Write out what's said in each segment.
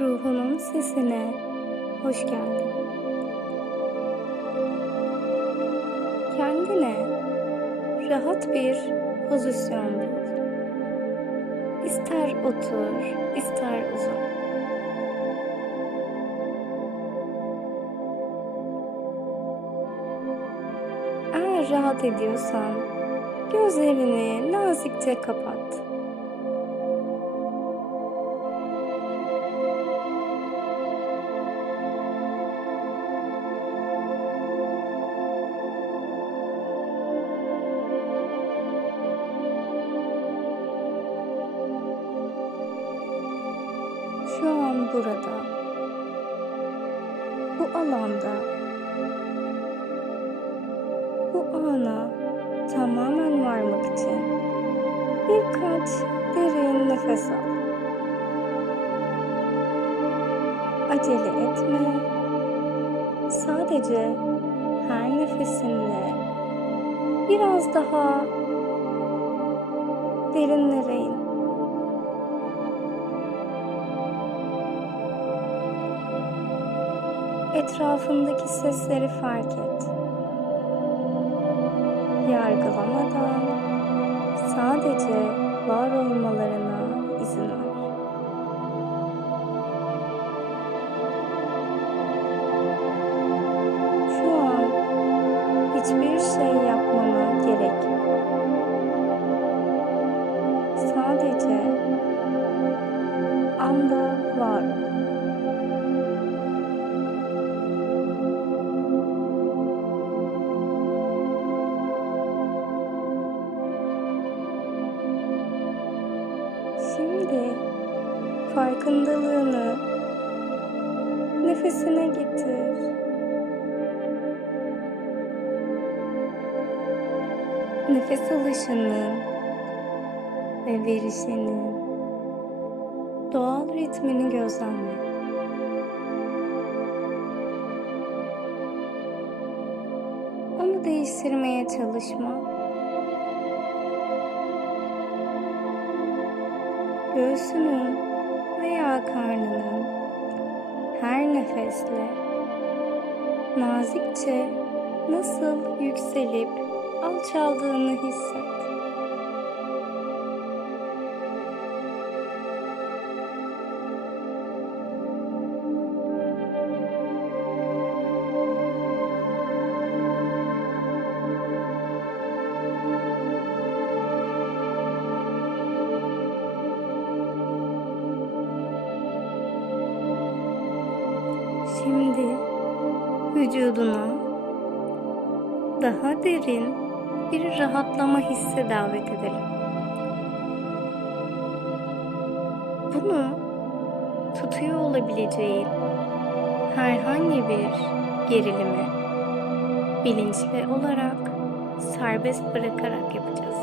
Ruhunun sesine hoş geldin. Kendine rahat bir pozisyon bul. İster otur, ister uzan. Eğer rahat ediyorsan gözlerini nazikçe kapat. Şu an burada, bu alanda, bu ana tamamen varmak için birkaç derin nefes al. Acele etme. Sadece her nefesinle biraz daha derinlere in. Etrafındaki sesleri fark et. Yargılamadan sadece var olmalarına izin ver. Şimdi farkındalığını nefesine getir. Nefes alışının ve verişinin doğal ritmini gözlemle. Onu değiştirmeye çalışma. Göğsünün veya karnının her nefesle nazikçe nasıl yükselip alçaldığını hisset. Bir rahatlama hissi davet edelim. Bunu tutuyor olabileceğin herhangi bir gerilimi bilinçli olarak serbest bırakarak yapacağız.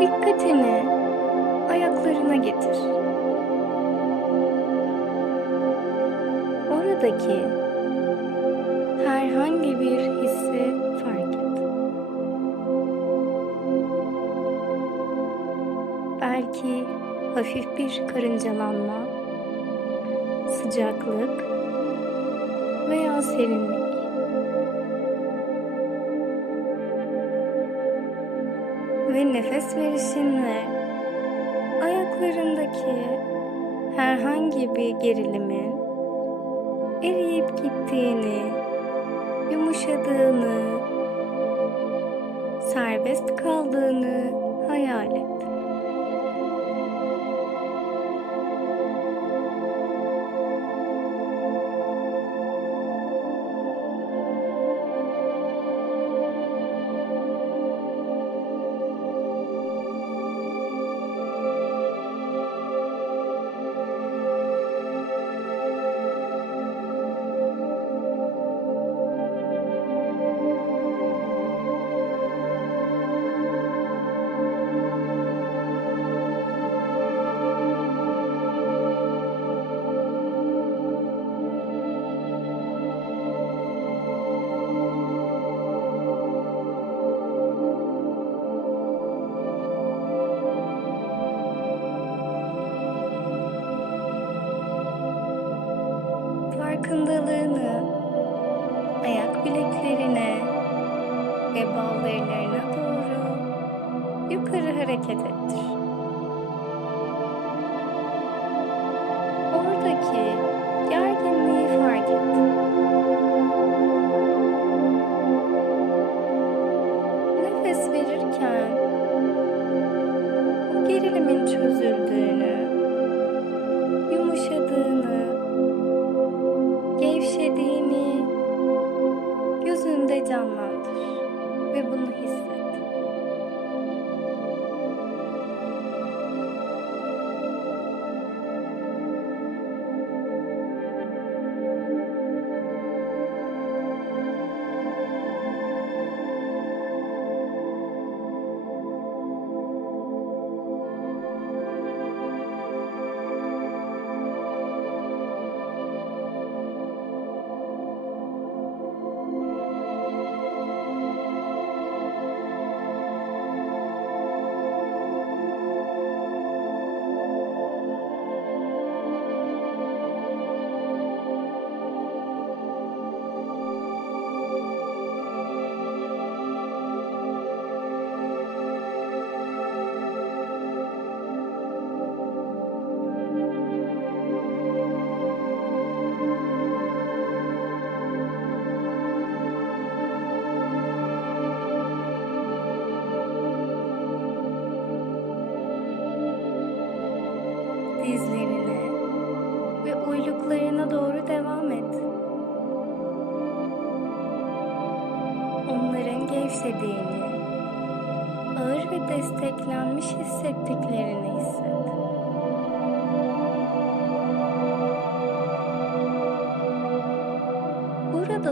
Dikkatini ayaklarına getir. Oradaki herhangi bir hissi fark et. Belki hafif bir karıncalanma, sıcaklık veya serinlik. ve nefes verişinle ayaklarındaki herhangi bir gerilimin eriyip gittiğini, yumuşadığını, serbest kaldığını hayal et. farkındalığını ayak bileklerine ve bal doğru yukarı hareket ettir.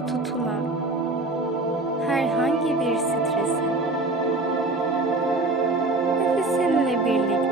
Tutulan herhangi bir stresin nefesinle birlikte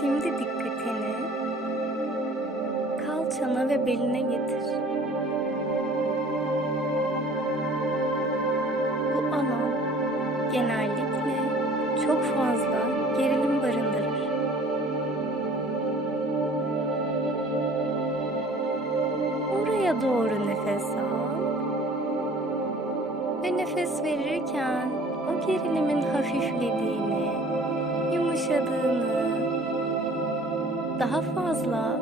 Şimdi dikkatini kalçana ve beline getir. Bu alan genellikle çok fazla gerilim barındırır. Oraya doğru nefes al ve nefes verirken o gerilimin hafiflediğini, yumuşadığını, daha fazla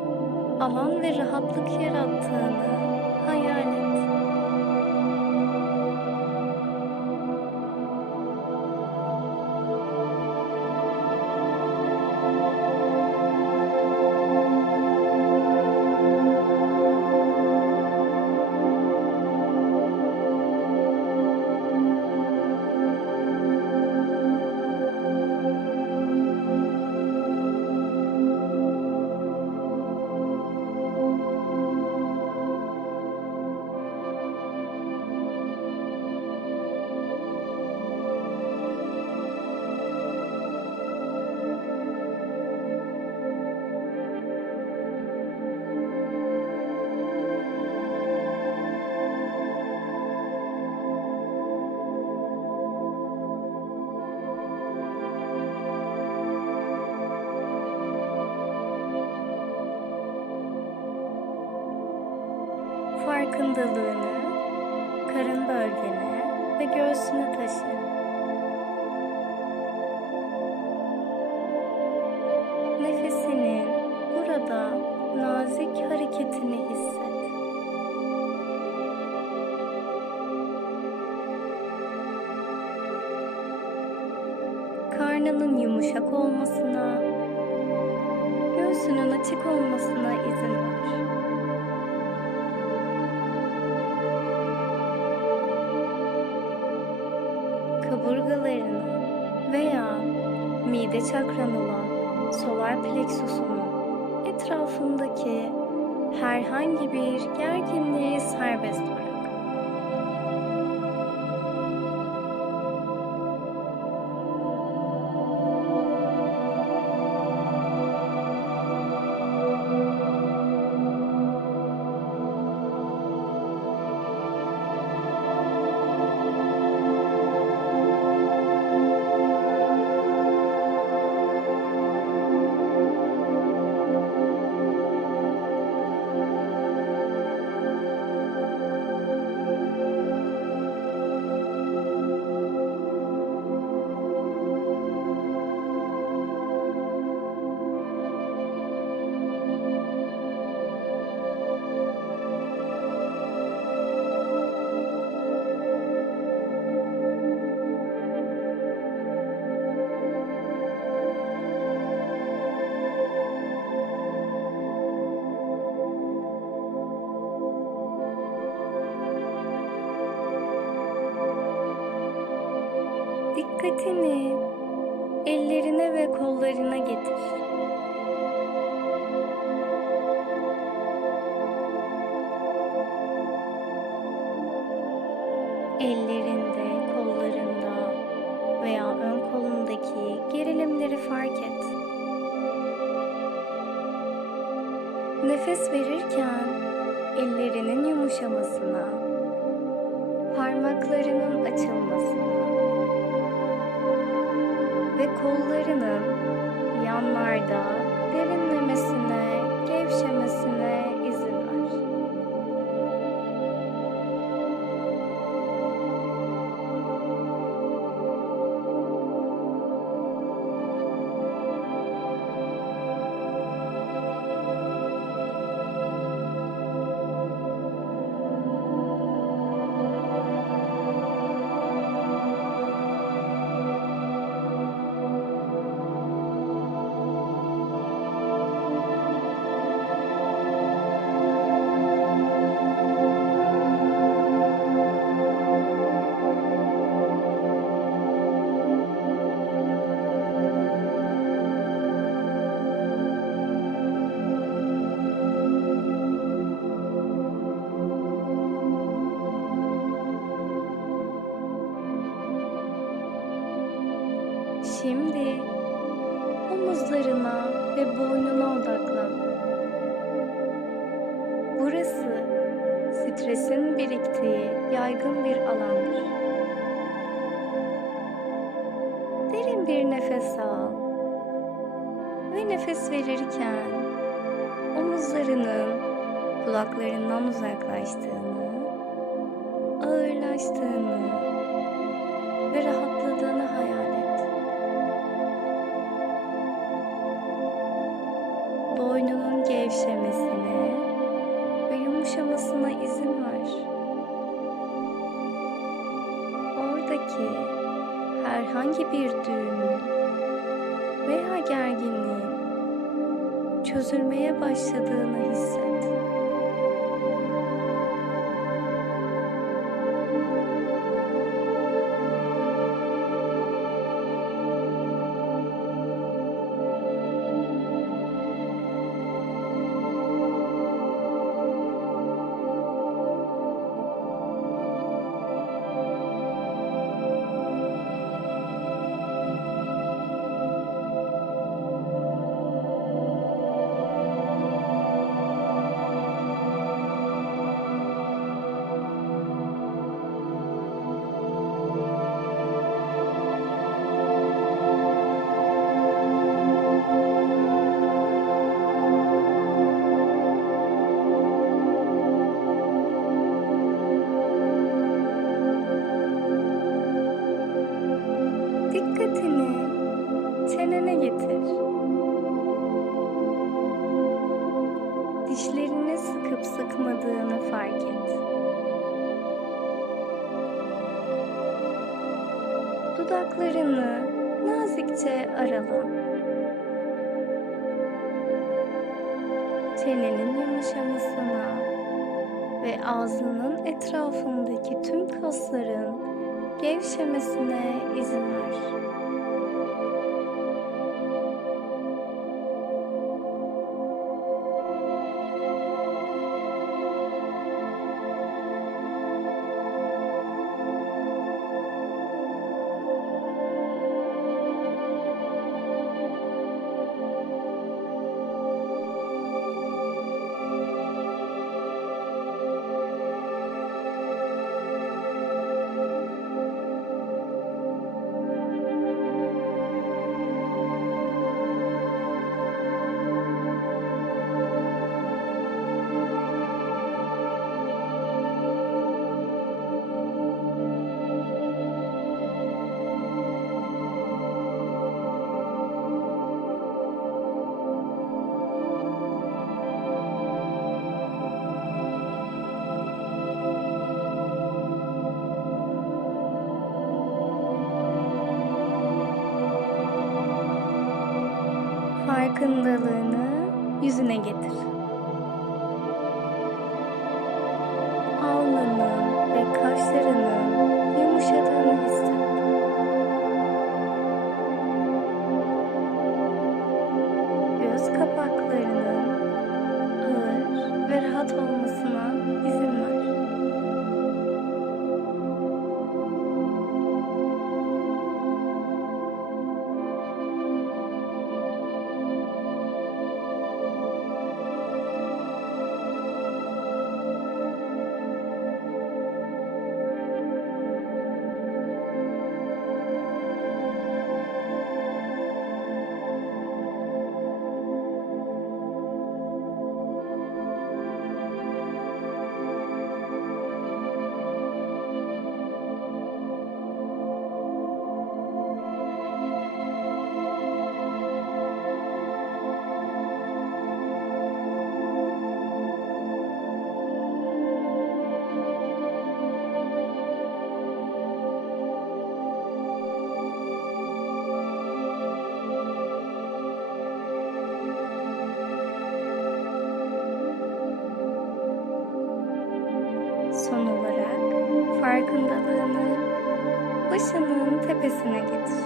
alan ve rahatlık yarattığını dalağını, karın bölgene ve göğsüne taşı. Nefesinin burada nazik hareketini hisset. Karnının yumuşak olmasına, göğsünün açık olmasına izin ver. Mide çakran olan solar plexusunun etrafındaki herhangi bir gerginliği serbest bırak. Dikkatini ellerine ve kollarına getir. Ellerinde, kollarında veya ön kolundaki gerilimleri fark et. Nefes verirken ellerinin yumuşamasına, parmaklarının açılmasına ve kollarının yanlarda derinlemesine, gevşemesine stresin biriktiği yaygın bir alandır. Derin bir nefes al ve nefes verirken omuzlarının kulaklarından uzaklaştığını, ağırlaştığını veya gerginliğin çözülmeye başladığını hisset. Çenenin yumuşamasına ve ağzının etrafındaki tüm kasların gevşemesine izin ver. Farkındalığını yüzüne getir. Alnının ve kaşlarının Son olarak farkındalığını başının tepesine getir.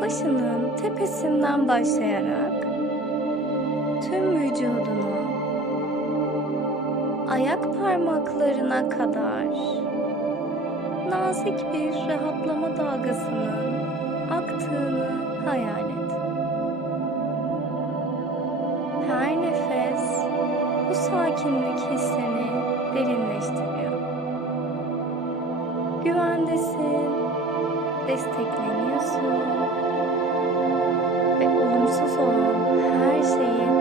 Başının tepesinden başlayarak tüm vücudunu ayak parmaklarına kadar nazik bir rahatlama dalgasının aktığını hayal et. Sakinlik hissini derinleştiriyor. Güvendesin, destekleniyorsun ve olumsuz olan her şeyi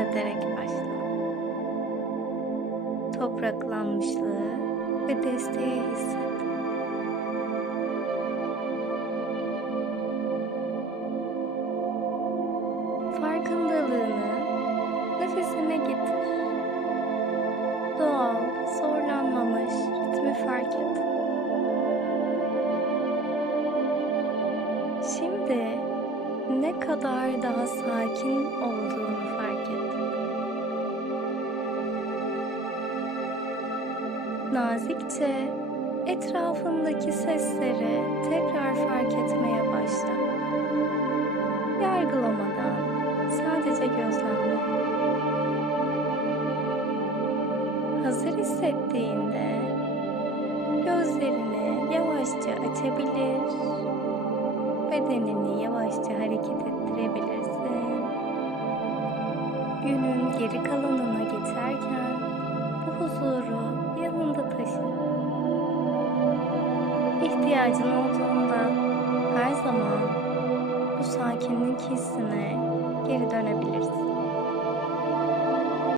hissederek başla. Topraklanmışlığı ve desteği hisset. Nazikçe etrafındaki sesleri tekrar fark etmeye başla. Yargılamadan sadece gözlemle. Hazır hissettiğinde gözlerini yavaşça açabilir, bedenini yavaşça hareket ettirebilirsin. Günün geri kalanına geçerken bu huzuru peşine. İhtiyacın olduğunda her zaman bu sakinlik hissine geri dönebilirsin.